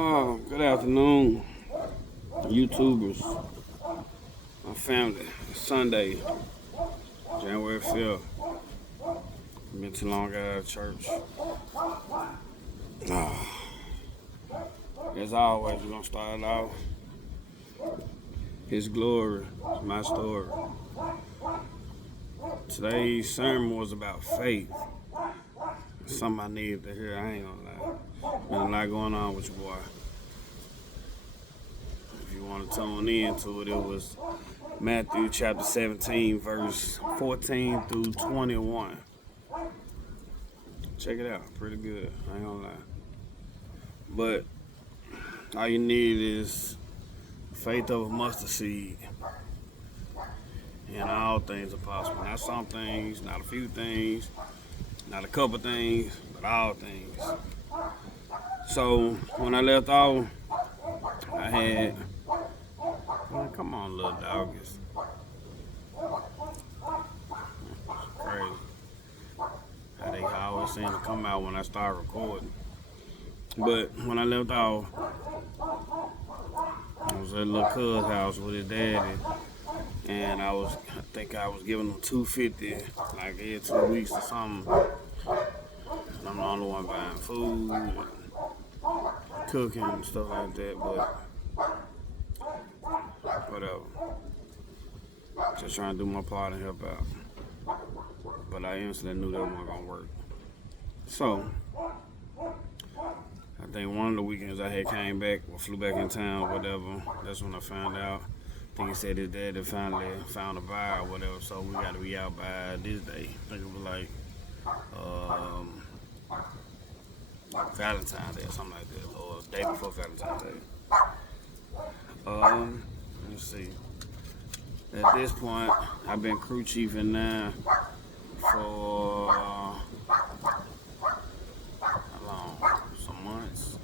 Good afternoon, YouTubers, my family. It's Sunday, January 5th. Been too long out of church. As always, we're gonna start off. His glory, it's my story. Today's sermon was about faith. Something I needed to hear. I ain't gonna lie. Been a lot going on with your boy. If you want to tune into it, it was Matthew chapter 17, verse 14 through 21. Check it out. Pretty good. I ain't gonna lie. But all you need is faith of a mustard seed. And all things are possible. Not some things, not a few things, not a couple things, but all things. So when I left off, I had, come on, little dog. It's crazy. How they always seem to come out when I start recording. But when I left off, I was at little cuz house with his daddy, and I think I was giving him $250 like every 2 weeks or something. And I'm the only one buying food and cooking and stuff like that, but whatever. Just trying to do my part and help out. But I instantly knew that wasn't gonna work. So I think one of the weekends I had came back or flew back in town or whatever. That's when I found out. I think he said his dad had finally found a buyer or whatever, so we got to be out by this day. I think it was like Valentine's Day or something like that, or the day before Valentine's Day. Let's see. At this point, I've been crew chiefing now for how long? Some months.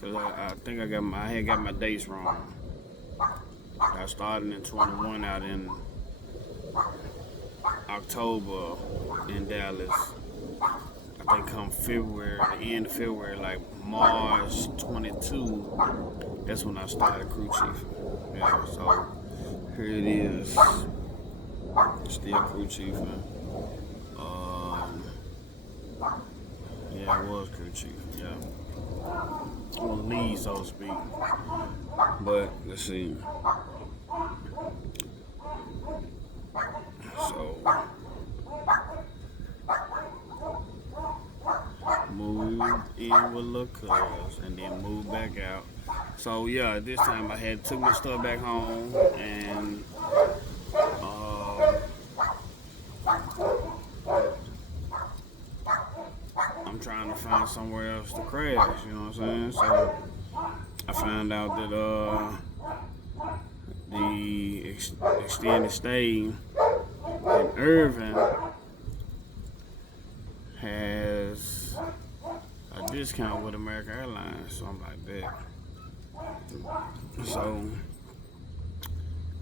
Cause I think I had got my dates wrong. I started in 21 out in October in Dallas. I think come February, the end of February, like March 22, that's when I started crew chief. Yeah, so here it is. Still crew chief. Yeah, I was crew chief. Yeah. On the lead, so to speak. But let's see. So moved in with little cuz and then moved back out. So yeah, this time I had took my stuff back home and I'm trying to find somewhere else to crash, you know what I'm saying? So I found out that the extended stay in Irving has a discount with American Airlines, something like that. So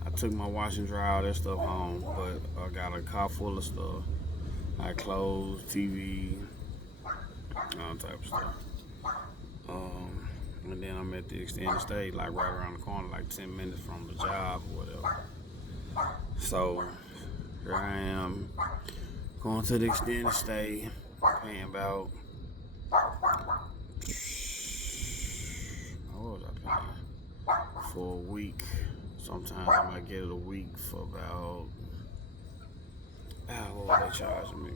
I took my wash and dry all that stuff home, but I got a car full of stuff, like clothes, TV, all type of stuff. And then I'm at the extended stay, like right around the corner, like 10 minutes from the job or whatever. So here I am, going to the extended stay, paying about, what was I paying? For a week. Sometimes I might get it a week for about, what were they charging me?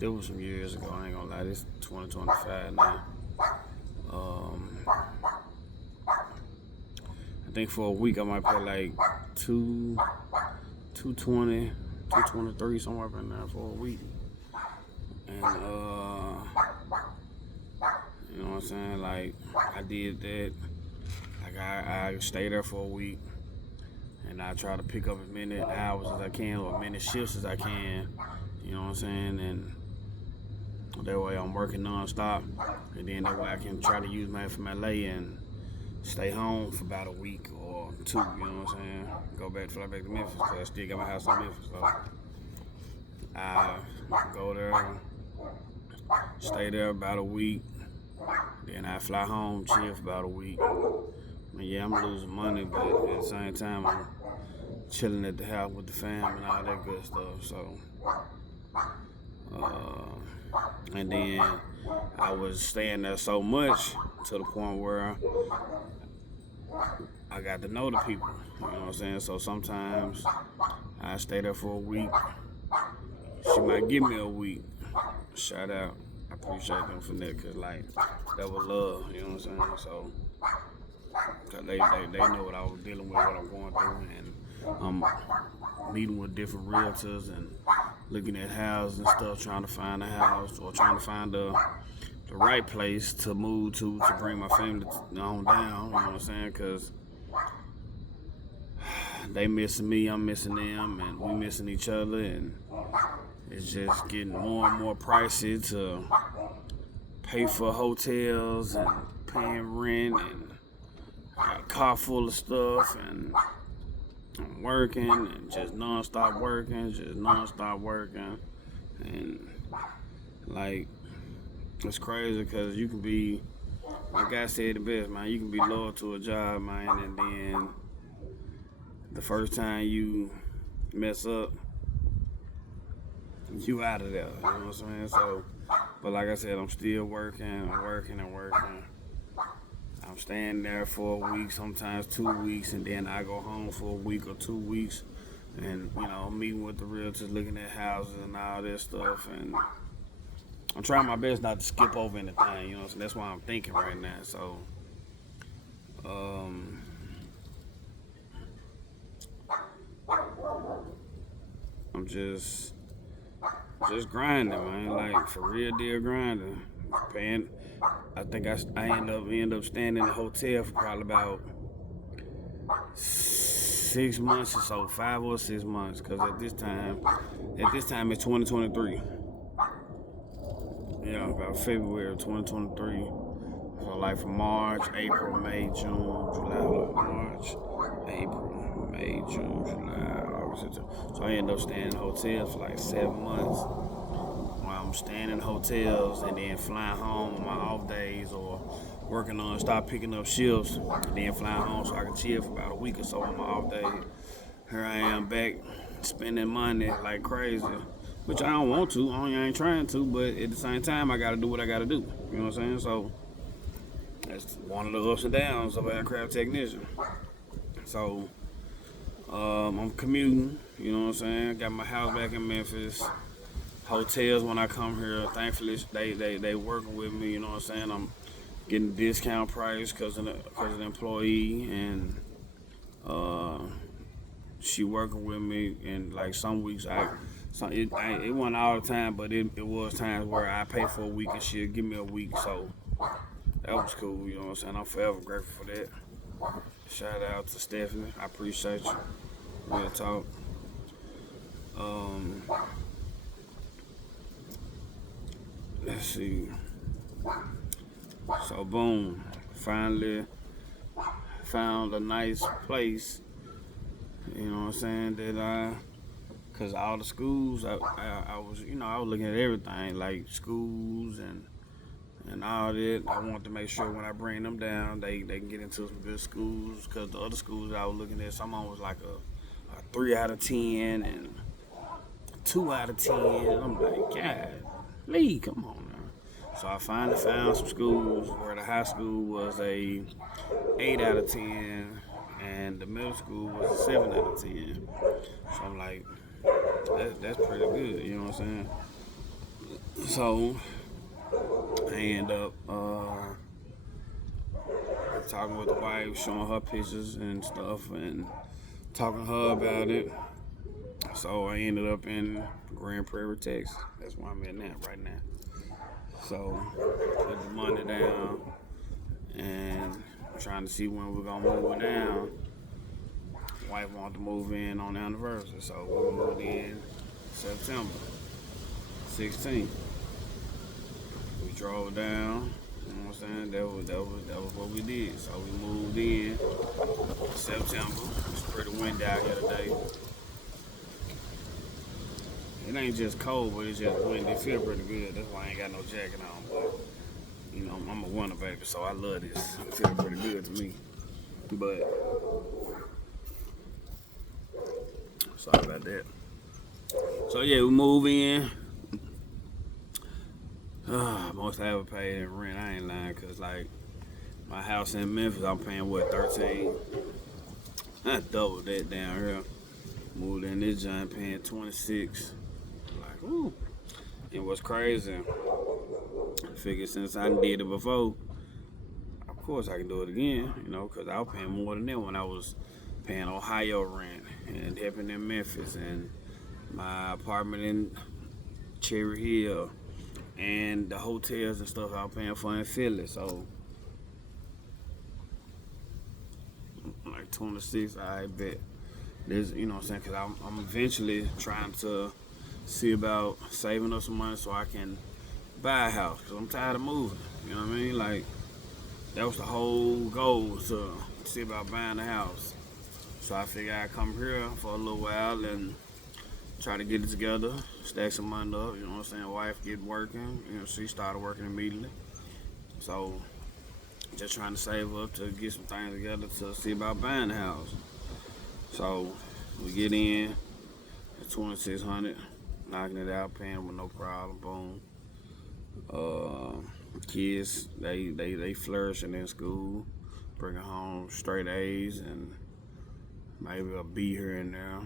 It was some years ago, I ain't gonna lie, this 2025 now. I think for a week I might pay like 220, 223, somewhere up in there for a week. And you know what I'm saying? Like I did that. Like I stayed there for a week, and I try to pick up as many hours as I can or as many shifts as I can. You know what I'm saying? And that way I'm working non-stop, and then that way I can try to use my FMLA and stay home for about a week or two, you know what I'm saying? Fly back to Memphis, because I still got my house in Memphis. So I go there, stay there about a week, Then I fly home, chill for about a week. And yeah, I'm losing money, but at the same time, I'm chilling at the house with the fam and all that good stuff. So, and then I was staying there so much to the point where I got to know the people. You know what I'm saying? So sometimes I stay there for a week. She might give me a week. Shout out. I appreciate them for that, cause like that was love. You know what I'm saying? So, cause they know what I was dealing with, what I'm going through, and I'm meeting with different realtors and looking at houses and stuff, trying to find a house or trying to find the right place to move to bring my family on down. You know what I'm saying? Cause they missing me, I'm missing them, and we missing each other, and it's just getting more and more pricey to pay for hotels and paying rent and got a car full of stuff and I'm working and just non-stop working, and like it's crazy because you can be, like I said the best, man, you can be loyal to a job, man, and then the first time you mess up, you out of there, you know what I'm saying? So, but like I said, I'm still working. I'm staying there for a week, sometimes 2 weeks, and then I go home for a week or 2 weeks, and meeting with the realtors, looking at houses and all this stuff, and I'm trying my best not to skip over anything, you know. So that's why I'm thinking right now. So, I'm just grinding, man. Like for real deal grinding. Paying. I think I end up staying in the hotel for probably about 6 months or so, 5 or 6 months. Cause at this time it's 2023. Yeah, about February of 2023. So like from March, April, May, June, July, March, April, May, June, July, August, September. So I ended up staying in hotels for like 7 months. While I'm staying in hotels and then flying home on my off days or working on stop picking up shifts, and then flying home so I can chill for about a week or so on my off days. Here I am back spending money like crazy. Which I don't want to, I ain't trying to, but at the same time I gotta do what I gotta do. You know what I'm saying? So that's one of the ups and downs of an aircraft technician. So I'm commuting, you know what I'm saying? Got my house back in Memphis. Hotels when I come here, thankfully they working with me, you know what I'm saying? I'm getting a discount price because of the employee, and she working with me, and like some weeks it wasn't all the time, but it was times where I pay for a week and she'll give me a week, so that was cool, you know what I'm saying? I'm forever grateful for that. Shout out to Stephanie, I appreciate you. Real talk. Let's see. So boom, finally found a nice place. You know what I'm saying? Cause all the schools, I was looking at everything like schools and all that. I want to make sure when I bring them down, they can get into some good schools. Cause the other schools I was looking at, some of them was like a 3 out of 10 and 2 out of 10. I'm like, God, Lee, come on now. So I finally found some schools where the high school was a 8 out of 10 and the middle school was a 7 out of 10. So I'm like, that's pretty good, you know what I'm saying? So I end up talking with the wife, showing her pictures and stuff, and talking to her about it. So I ended up in Grand Prairie, Texas. That's where I'm at now, right now. So put the money down and trying to see when we're gonna move it down. Wife wanted to move in on the anniversary, so we moved in September 16th. We drove down. You know what I'm saying? That was what we did. So we moved in September. It's pretty windy out here today. It ain't just cold, but it's just windy. It feels pretty good. That's why I ain't got no jacket on. But You know, I'm a winner, baby, so I love this. It feels pretty good to me. But sorry about that. So yeah, we move in. Most I ever paid in rent. I ain't lying, cause like my house in Memphis, I'm paying what 13. I doubled that down here. Moved in this joint paying 26. Like, ooh. And what's crazy, I figured since I did it before, of course I can do it again, you know, because I was paying more than that when I was paying Ohio rent and helping in Memphis and my apartment in Cherry Hill and the hotels and stuff I was paying for in Philly. So, like 26, I bet. There's, you know what I'm saying, because I'm eventually trying to see about saving up some money so I can buy a house, because I'm tired of moving. You know what I mean? Like, that was the whole goal, to see about buying a house. So I figured I'd come here for a little while and try to get it together, stack some money up, you know what I'm saying? Wife get working, you know, she started working immediately. So just trying to save up to get some things together to see about buying a house. So we get in at 2,600, knocking it out, paying with no problem, boom. Kids, they flourishing in school, bringing home straight A's and maybe a B here and there.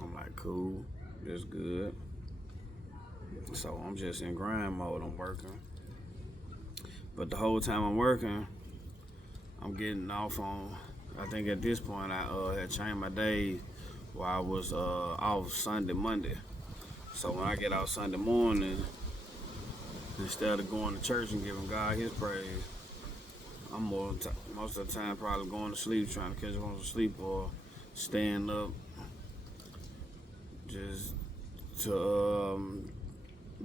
I'm like, cool, that's good. So I'm just in grind mode. I'm working, but the whole time I'm working, I'm getting off on. I think at this point I had changed my days where I was off Sunday, Monday. So when I get out Sunday morning, instead of going to church and giving God His praise, I'm most of the time probably going to sleep, trying to catch up on some sleep, or staying up just to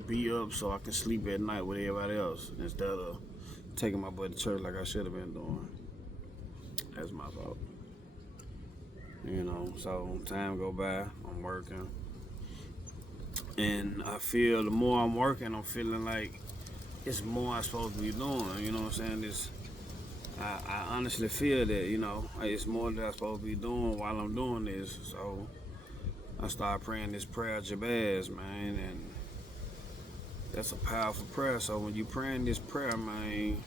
be up so I can sleep at night with everybody else instead of taking my butt to church like I should have been doing. That's my fault. You know, so time go by, I'm working. And I feel the more I'm working, I'm feeling like it's more I'm supposed to be doing. You know what I'm saying? I honestly feel that, you know, it's more that I'm supposed to be doing while I'm doing this. So I started praying this prayer Jabez, man, and that's a powerful prayer. So when you praying this prayer, man,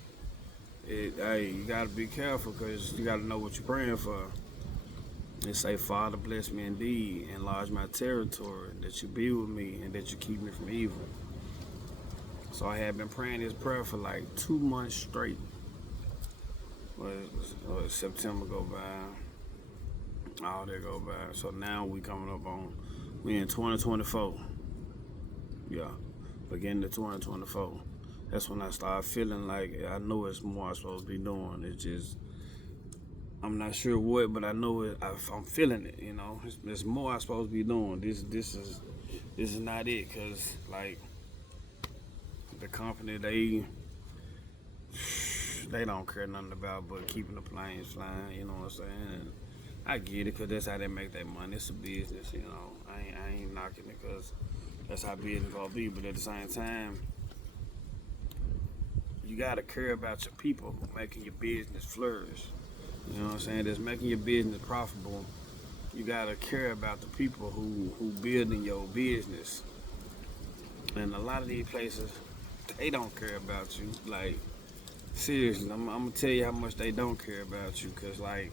you gotta be careful, because you gotta know what you're praying for. It say, Father, bless me indeed, enlarge my territory, that you be with me, and that you keep me from evil. So I had been praying this prayer for like 2 months straight. September go by, all that go by. So now we in 2024. Yeah, beginning of 2024. That's when I started feeling like I know it's more I'm supposed to be doing. It's just, I'm not sure what, but I know it. I'm feeling it. You know, there's more I'm supposed to be doing. This is not it, cause like the company they don't care nothing about but keeping the planes flying. You know what I'm saying? And I get it, cause that's how they make their money. It's a business. You know, I ain't knocking it, cause that's how business gonna be. But at the same time, you gotta care about your people who making your business flourish. You know what I'm saying? That's making your business profitable. You gotta care about the people who building your business. And a lot of these places, they don't care about you. Like, seriously, I'm gonna tell you how much they don't care about you. Cause like,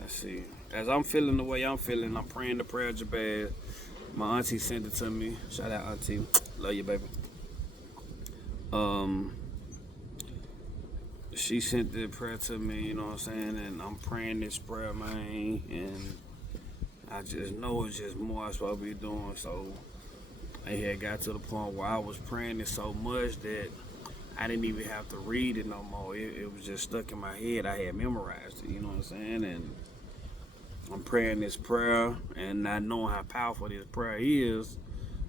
let's see. As I'm feeling the way I'm feeling, I'm praying the prayer of Jabez. My auntie sent it to me. Shout out, auntie. Love you, baby. She sent the prayer to me, you know what I'm saying? And I'm praying this prayer, man. And I just know it's just more I'm supposed to be doing. So I had got to the point where I was praying it so much that I didn't even have to read it no more. It was just stuck in my head. I had memorized it, you know what I'm saying? And I'm praying this prayer and not knowing how powerful this prayer is,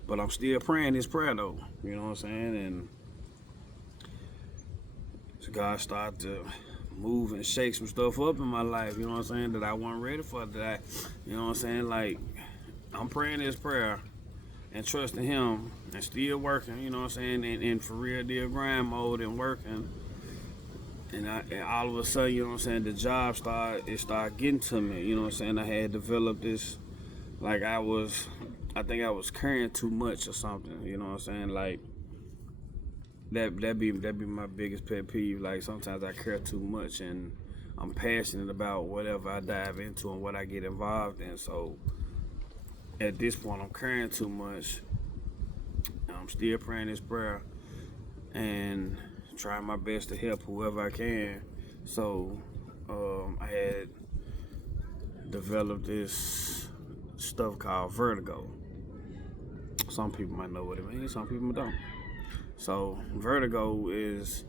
but I'm still praying this prayer though, you know what I'm saying? And so God started to move and shake some stuff up in my life, you know what I'm saying, that I wasn't ready for, you know what I'm saying? Like, I'm praying this prayer, and trusting him and still working, you know what I'm saying, and for real deal grind mode and working. And all of a sudden, you know what I'm saying, the job started getting to me, you know what I'm saying. I had developed this, like I think I was carrying too much or something, you know what I'm saying. Like that be my biggest pet peeve. Like sometimes I care too much and I'm passionate about whatever I dive into and what I get involved in. So at this point, I'm carrying too much. I'm still praying this prayer and trying my best to help whoever I can. So I had developed this stuff called vertigo. Some people might know what it means, some people don't. So vertigo is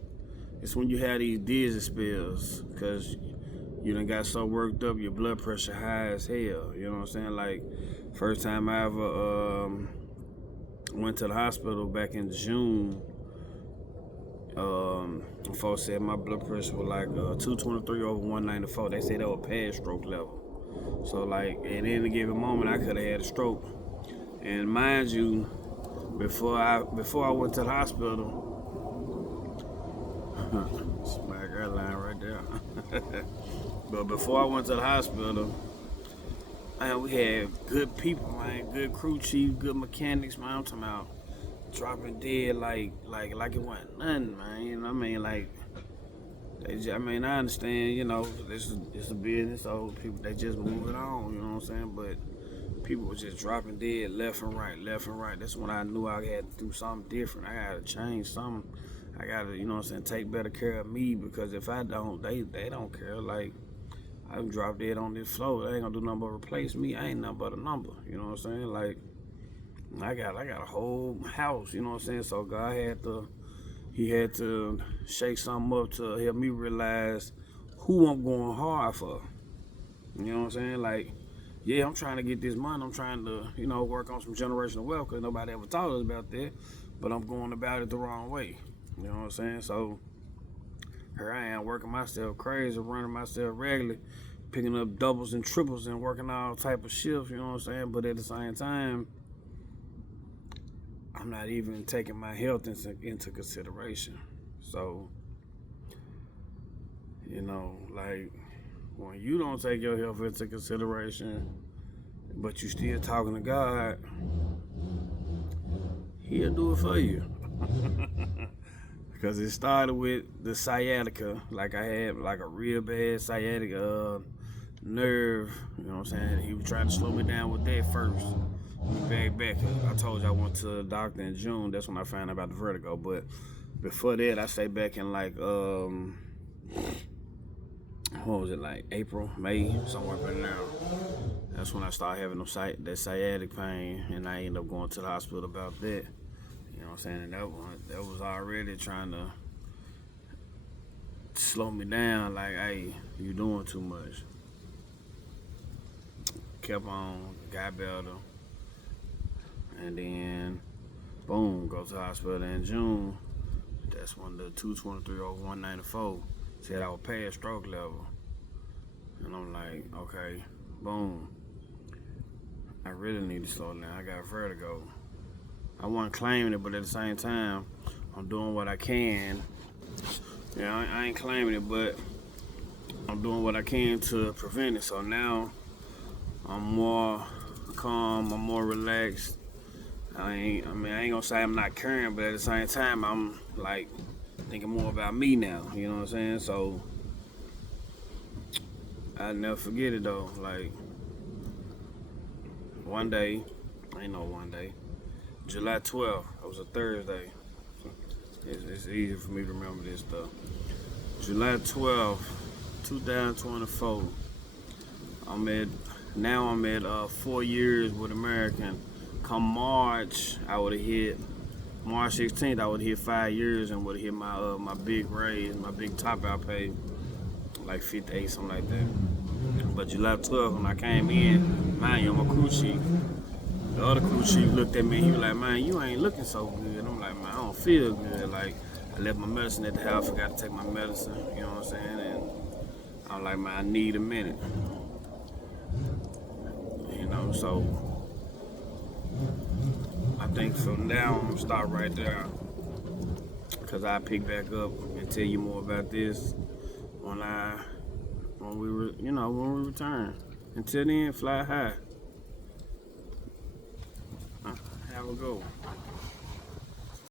it's when you have these dizzy spells because you done got so worked up, your blood pressure high as hell. You know what I'm saying? Like first time I ever went to the hospital back in June. Folks said my blood pressure was like 223 over 194. They said that was past stroke level. So like at any given moment, I could have had a stroke. And mind you, before I went to the hospital, smack that line right there. But before I went to the hospital, man, we had good people, man, good crew chief, good mechanics, man. I'm talking about dropping dead like it wasn't nothing, man. You know what I mean? Like I I understand, you know, it's a business, so people they just moving on, you know what I'm saying? But people were just dropping dead left and right, left and right. That's when I knew I had to do something different. I gotta change something. I gotta, you know what I'm saying, take better care of me because if I don't, they don't care. Like I can drop dead on this floor. They ain't gonna do nothing but replace me. I ain't nothing but a number. You know what I'm saying? Like I got a whole house, you know what I'm saying? So God he had to shake something up to help me realize who I'm going hard for. You know what I'm saying? Like, yeah, I'm trying to get this money. I'm trying to, you know, work on some generational wealth because nobody ever taught us about that. But I'm going about it the wrong way. You know what I'm saying? So here I am working myself crazy, running myself regularly, picking up doubles and triples and working all type of shifts, you know what I'm saying? But at the same time, I'm not even taking my health into consideration. So, you know, like when you don't take your health into consideration, but you still talking to God, He'll do it for you. Because it started with the sciatica. Like I had like a real bad sciatica nerve, you know what I'm saying? He was trying to slow me down with that first. Back. I told you I went to the doctor in June. That's when I found out about the vertigo. But before that, I stayed back in like what was it, like April, May, somewhere in there. That's when I started having that sciatic pain, and I ended up going to the hospital about that. You know what I'm saying? And that was already trying to slow me down. Like, hey, you doing too much. Kept on, got better. And then, boom, go to the hospital in June. That's when the 223 over 194 said I was past stroke level. And I'm like, okay, boom. I really need to slow down. I got vertigo. I wasn't claiming it, but at the same time, I'm doing what I can. Yeah, I ain't claiming it, but I'm doing what I can to prevent it. So now I'm more calm, I'm more relaxed. I ain't gonna say I'm not caring, but at the same time, I'm like thinking more about me now. You know what I'm saying? So I'll never forget it though. Like one day, July 12th. It was a Thursday. It's easy for me to remember this stuff. July 12th, 2024. I'm at 4 years with American. Come March, I would have hit March 16th. I would have hit 5 years and would have hit my big raise, my big top out pay, like 58, something like that. But July 12th, when I came in, mind you, I'm a crew chief. The other crew chief looked at me. He was like, "Man, you ain't looking so good." I'm like, "Man, I don't feel good." Like I left my medicine at the house. Forgot to take my medicine. You know what I'm saying? And I'm like, "Man, I need a minute." You know, so think for now I'm gonna stop right there, cause I pick back up and tell you more about this when we return. Until then, fly high. Have a go.